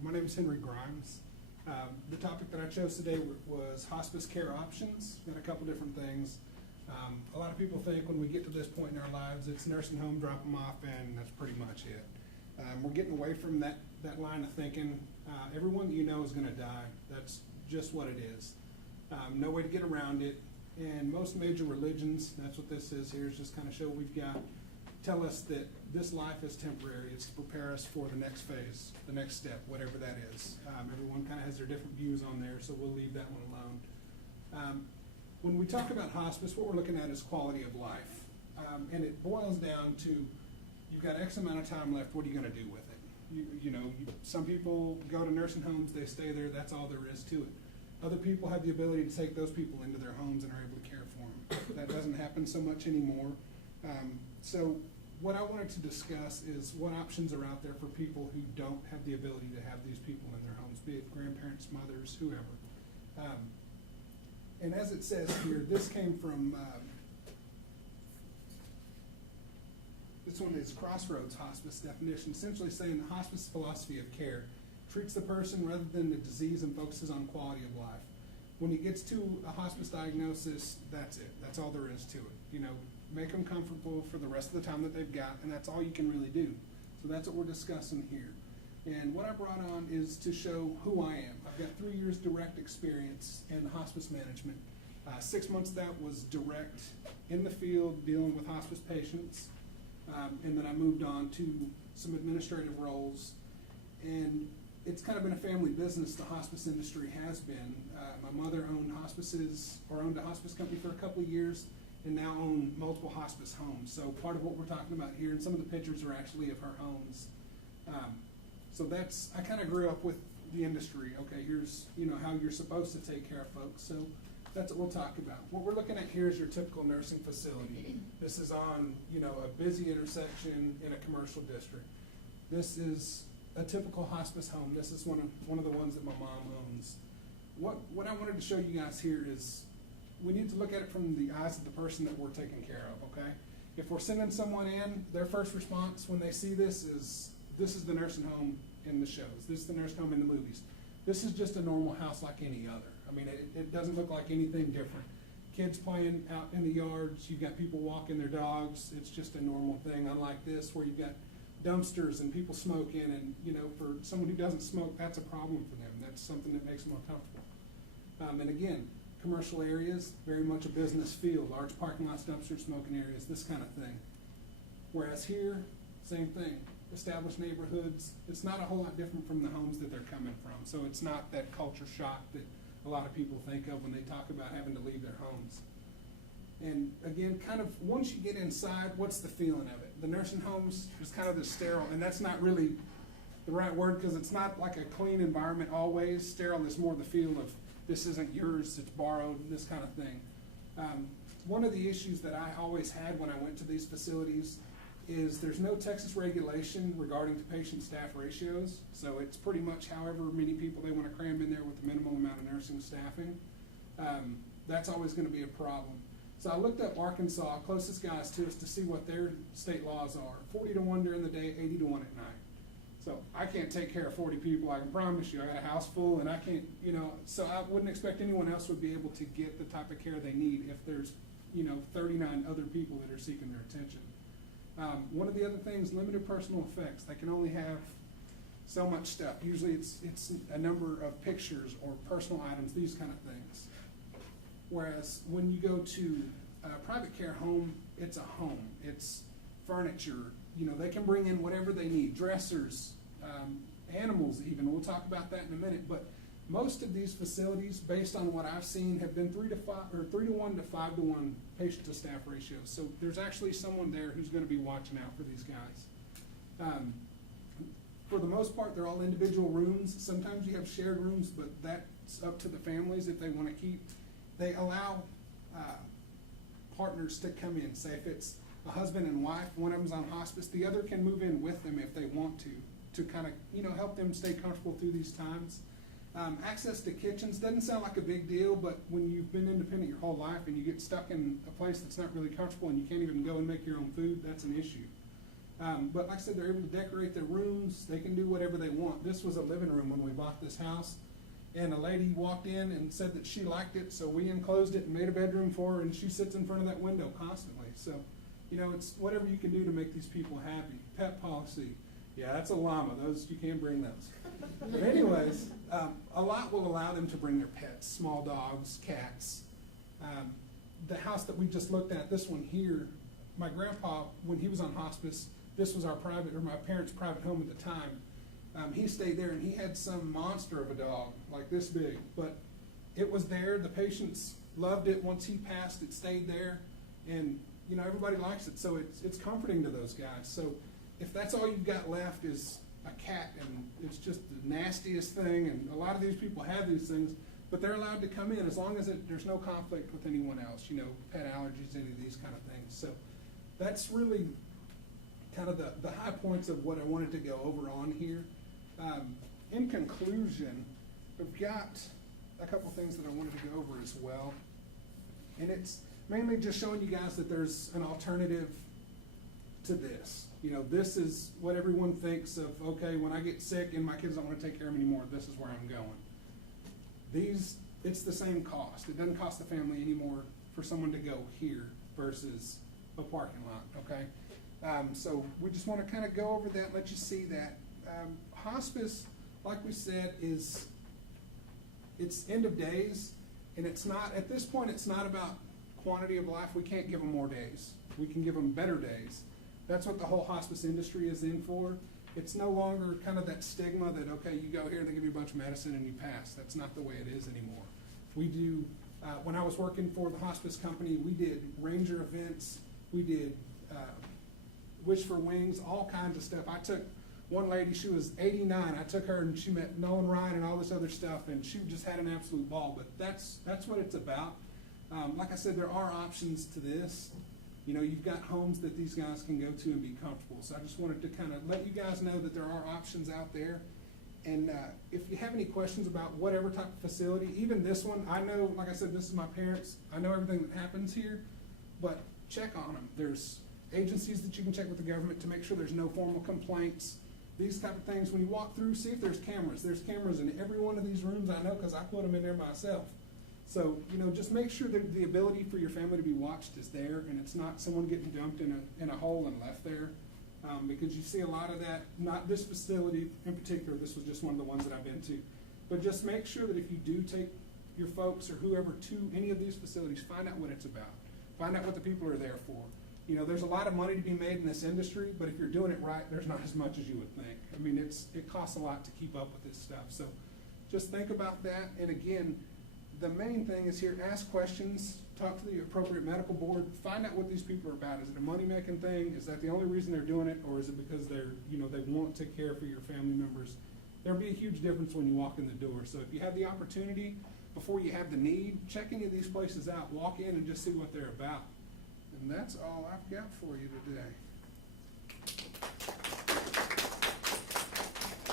My name is Henry Grimes. The topic that I chose today was hospice care options and a couple different things. A lot of people think when we get to this point in our lives, it's nursing home, drop them off, and that's pretty much it. We're getting away from that line of thinking. Everyone that you know is going to die. That's just what it is. No way to get around it. And most major religions, that's what this is here, is just kind of show we've got, tell us that this life is temporary. It's to prepare us for the next phase, the next step, whatever that is. Everyone kind of has their different views on there, so we'll leave that one alone. When we talk about hospice, what we're looking at is quality of life. And it boils down to, you've got X amount of time left, what are you going to do with it? Some people go to nursing homes, they stay there, that's all there is to it. Other people have the ability to take those people into their homes and are able to care for them. That doesn't happen so much anymore. So what I wanted to discuss is what options are out there for people who don't have the ability to have these people in their homes, be it grandparents, mothers, whoever. And as it says here, this came from, this one is Crossroads Hospice definition, essentially saying the hospice philosophy of care treats the person rather than the disease and focuses on quality of life. When it gets to a hospice diagnosis, that's it. That's all there is to it. Make them comfortable for the rest of the time that they've got, and that's all you can really do. So that's what we're discussing here. And what I brought on is to show who I am. I've got 3 years direct experience in hospice management. 6 months of that was direct in the field dealing with hospice patients. And then I moved on to some administrative roles. And it's kind of been a family business, the hospice industry has been. My mother owned a hospice company for a couple of years, and now own multiple hospice homes. So part of what we're talking about here, and some of the pictures are actually of her homes. So I kind of grew up with the industry. Okay, here's how you're supposed to take care of folks. So that's what we'll talk about. What we're looking at here is your typical nursing facility. This is on a busy intersection in a commercial district. This is a typical hospice home. This is one of the ones that my mom owns. What I wanted to show you guys here is we need to look at it from the eyes of the person that we're taking care of, okay? If we're sending someone in, their first response when they see this is the nursing home in the shows. This is the nursing home in the movies. This is just a normal house like any other. I mean, it doesn't look like anything different. Kids playing out in the yards, you've got people walking their dogs. It's just a normal thing, unlike this where you've got dumpsters and people smoking, and for someone who doesn't smoke, that's a problem for them. That's something that makes them uncomfortable. And again, commercial areas, very much a business field, large parking lots, dumpsters, smoking areas, this kind of thing. Whereas here, same thing, established neighborhoods. It's not a whole lot different from the homes that they're coming from. So it's not that culture shock that a lot of people think of when they talk about having to leave their homes. And again, kind of once you get inside, what's the feeling of it? The nursing homes is kind of the sterile, and that's not really the right word because it's not like a clean environment always. Sterile is more the feel of this isn't yours, it's borrowed, this kind of thing. One of the issues that I always had when I went to these facilities is there's no Texas regulation regarding to patient-staff ratios, so it's pretty much however many people they want to cram in there with the minimal amount of nursing staffing. That's always going to be a problem. So I looked up Arkansas, closest guys to us, to see what their state laws are. 40 to 1 during the day, 80 to 1 at night. So I can't take care of 40 people, I can promise you. I got a house full and I can't, so I wouldn't expect anyone else would be able to get the type of care they need if there's, 39 other people that are seeking their attention. One of the other things, limited personal effects. They can only have so much stuff. Usually it's a number of pictures or personal items, these kind of things. Whereas when you go to a private care home, it's a home. It's furniture. They can bring in whatever they need, dressers, animals even. We'll talk about that in a minute. But most of these facilities, based on what I've seen, have been 3 to 1 to 5 to 1 patient to staff ratios. So there's actually someone there who's going to be watching out for these guys. For the most part, they're all individual rooms. Sometimes you have shared rooms, but that's up to the families if they want to keep. They allow partners to come in. Say if it's a husband and wife, one of them's on hospice, the other can move in with them if they want to kind of help them stay comfortable through these times. Access to kitchens doesn't sound like a big deal, but when you've been independent your whole life and you get stuck in a place that's not really comfortable and you can't even go and make your own food, that's an issue. But like I said, they're able to decorate their rooms. They can do whatever they want. This was a living room when we bought this house. And a lady walked in and said that she liked it, so we enclosed it and made a bedroom for her, and she sits in front of that window constantly. So, you know, it's whatever you can do to make these people happy. Pet policy. Yeah, that's a llama. Those, you can't bring those. But anyways, a lot will allow them to bring their pets, small dogs, cats. The house that we just looked at, this one here, my grandpa, when he was on hospice, this was our private, or my parents' private home at the time. He stayed there, and he had some monster of a dog, like this big. But it was there. The patients loved it. Once he passed, it stayed there. And, you know, everybody likes it. So it's comforting to those guys. So if that's all you've got left is a cat, and it's just the nastiest thing, and a lot of these people have these things, but they're allowed to come in as long as there's no conflict with anyone else, you know, pet allergies, any of these kind of things. So that's really kind of the high points of what I wanted to go over on here. In conclusion, we've got a couple things that I wanted to go over as well. And it's mainly just showing you guys that there's an alternative to this. You know, this is what everyone thinks of, okay, when I get sick and my kids don't want to take care of me anymore, this is where I'm going. It's the same cost. It doesn't cost the family anymore for someone to go here versus a parking lot, okay? So we just want to kind of go over that, let you see that. Hospice, like we said, it's end of days, and it's not, at this point, it's not about quantity of life. We can't give them more days. We can give them better days. That's what the whole hospice industry is in for. It's no longer kind of that stigma that, okay, you go here and they give you a bunch of medicine and you pass. That's not the way it is anymore. We do, when I was working for the hospice company, we did ranger events, we did Wish for Wings, all kinds of stuff. I took one lady, she was 89. I took her and she met Nolan Ryan and all this other stuff, and she just had an absolute ball. But that's what it's about. Like I said, there are options to this. You know, you've got homes that these guys can go to and be comfortable. So I just wanted to kind of let you guys know that there are options out there. And if you have any questions about whatever type of facility, even this one, I know, like I said, this is my parents. I know everything that happens here, but check on them. There's agencies that you can check with the government to make sure there's no formal complaints. These type of things, when you walk through, see if there's cameras. There's cameras in every one of these rooms, I know, because I put them in there myself. So, you know, just make sure that the ability for your family to be watched is there, and it's not someone getting dumped in a hole and left there. Because you see a lot of that, not this facility in particular, this was just one of the ones that I've been to. But just make sure that if you do take your folks or whoever to any of these facilities, find out what it's about. Find out what the people are there for. You know, there's a lot of money to be made in this industry, but if you're doing it right, there's not as much as you would think. I mean, it costs a lot to keep up with this stuff. So just think about that. And again, the main thing is here, ask questions, talk to the appropriate medical board, find out what these people are about. Is it a money-making thing? Is that the only reason they're doing it? Or is it because they're, you know, they want to care for your family members? There'll be a huge difference when you walk in the door. So if you have the opportunity, before you have the need, check any of these places out. Walk in and just see what they're about. And that's all I've got for you today.